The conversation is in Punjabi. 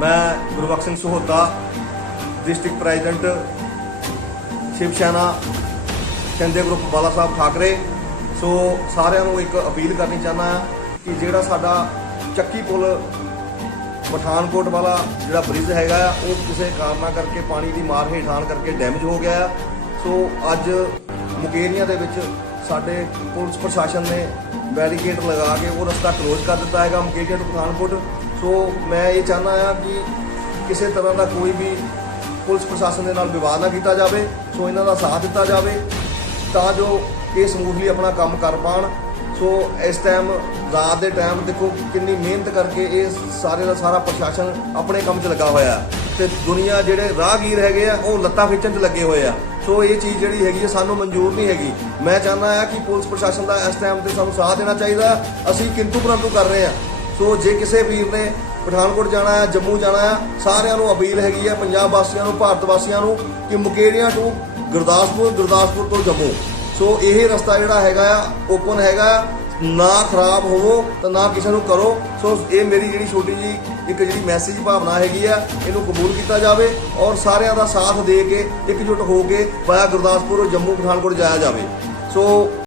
ਮੈਂ ਗੁਰਬਖਸ਼ ਸਿੰਘ ਸਹੋਤਾ, ਡਿਸਟ੍ਰਿਕਟ ਪ੍ਰੈਜ਼ੀਡੈਂਟ ਸ਼ਿਵ ਸੈਨਾ ਕਹਿੰਦੇ ਗਰੁੱਪ ਬਾਲਾ ਸਾਹਿਬ ਠਾਕਰੇ। ਸੋ ਸਾਰਿਆਂ ਨੂੰ ਇੱਕ ਅਪੀਲ ਕਰਨੀ ਚਾਹੁੰਦਾ ਹਾਂ ਕਿ ਜਿਹੜਾ ਸਾਡਾ ਚੱਕੀ ਪੁਲ ਪਠਾਨਕੋਟ ਵਾਲਾ ਜਿਹੜਾ ਬ੍ਰਿਜ ਹੈਗਾ ਆ, ਉਹ ਕਿਸੇ ਕਾਰਨਾਂ ਕਰਕੇ ਪਾਣੀ ਦੀ ਮਾਰ ਹੇਠ ਆਉਣ ਕਰਕੇ ਡੈਮੇਜ ਹੋ ਗਿਆ ਆ। ਸੋ ਅੱਜ ਮੁਕੇਰੀਆਂ ਦੇ ਵਿੱਚ ਸਾਡੇ ਪੁਲਿਸ ਪ੍ਰਸ਼ਾਸਨ ਨੇ ਬੈਰੀਕੇਡ ਲਗਾ ਕੇ ਉਹ ਰਸਤਾ ਕਲੋਜ਼ ਕਰ ਦਿੱਤਾ ਹੈਗਾ ਮੁਕੇਰੀਆਂ ਤੋਂ ਪਠਾਨਕੋਟ। ਸੋ ਮੈਂ ਇਹ ਚਾਹੁੰਦਾ ਆ ਕਿ ਕਿਸੇ ਤਰ੍ਹਾਂ ਦਾ ਕੋਈ ਵੀ ਪੁਲਿਸ ਪ੍ਰਸ਼ਾਸਨ ਦੇ ਨਾਲ ਵਿਵਾਦ ਨਾ ਕੀਤਾ ਜਾਵੇ, ਸੋ ਇਹਨਾਂ ਦਾ ਸਾਥ ਦਿੱਤਾ ਜਾਵੇ, ਤਾਂ ਜੋ ਇਹ ਸਮੂਥਲੀ ਆਪਣਾ ਕੰਮ ਕਰ ਪਾਣ। ਸੋ ਇਸ ਟਾਈਮ ਰਾਤ ਦੇ ਟਾਈਮ ਦੇਖੋ ਕਿੰਨੀ ਮਿਹਨਤ ਕਰਕੇ ਇਹ ਸਾਰੇ ਦਾ ਸਾਰਾ ਪ੍ਰਸ਼ਾਸਨ ਆਪਣੇ ਕੰਮ 'ਚ ਲੱਗਾ ਹੋਇਆ ਹੈ। ਤੇ ਦੁਨੀਆ ਜਿਹੜੇ ਰਾਹਗੀਰ ਹੈਗੇ ਆ, ਉਹ ਲੱਤਾਂ ਖਿੱਚਣ 'ਚ ਲੱਗੇ ਹੋਏ ਆ। ਸੋ ਇਹ ਚੀਜ਼ ਜਿਹੜੀ ਹੈਗੀ ਹੈ ਸਾਨੂੰ ਮਨਜ਼ੂਰ ਨਹੀਂ ਹੈਗੀ। ਮੈਂ ਚਾਹੁੰਦਾ ਆ ਕਿ ਪੁਲਿਸ ਪ੍ਰਸ਼ਾਸਨ ਦਾ ਇਸ ਟਾਈਮ ਤੇ ਸਾਨੂੰ ਸਾਥ ਦੇਣਾ ਚਾਹੀਦਾ। ਅਸੀਂ ਕਿੰਤੂ ਪਰੰਤੂ ਕਰ ਰਹੇ ਆ ਸੋ ਜੇ ਕਿਸੇ ਵੀਰ ਨੇ ਪਠਾਨਕੋਟ ਜਾਣਾ ਹੈ, ਜੰਮੂ ਜਾਣਾ ਹੈ, ਸਾਰਿਆਂ ਨੂੰ ਅਪੀਲ ਹੈਗੀ ਹੈ, ਪੰਜਾਬ ਵਾਸੀਆਂ ਨੂੰ, ਭਾਰਤ ਵਾਸੀਆਂ ਨੂੰ ਕਿ ਮੁਕੇਰੀਆਂ ਤੋਂ ਗੁਰਦਾਸਪੁਰ ਗੁਰਦਾਸਪੁਰ ਤੋਂ ਜੰਮੂ ਸੋ ਇਹ ਰਸਤਾ ਜਿਹੜਾ ਹੈਗਾ ਆ ਓਪਨ ਹੈਗਾ ਆ। ਨਾ ਖਰਾਬ ਹੋਵੋ ਤਾਂ ਨਾ ਕਿਸੇ ਨੂੰ ਕਰੋ ਸੋ ਇਹ ਮੇਰੀ ਜਿਹੜੀ ਛੋਟੀ ਜੀ ਇੱਕ ਜਿਹੜੀ ਮੈਸੇਜ ਭਾਵਨਾ ਹੈਗੀ ਆ, ਇਹਨੂੰ ਕਬੂਲ ਕੀਤਾ ਜਾਵੇ ਔਰ ਸਾਰਿਆਂ ਦਾ ਸਾਥ ਦੇ ਕੇ, ਇਕਜੁੱਟ ਹੋ ਕੇ ਵਾਇਆ ਗੁਰਦਾਸਪੁਰ, ਜੰਮੂ, ਪਠਾਨਕੋਟ ਜਾਇਆ ਜਾਵੇ ਸੋ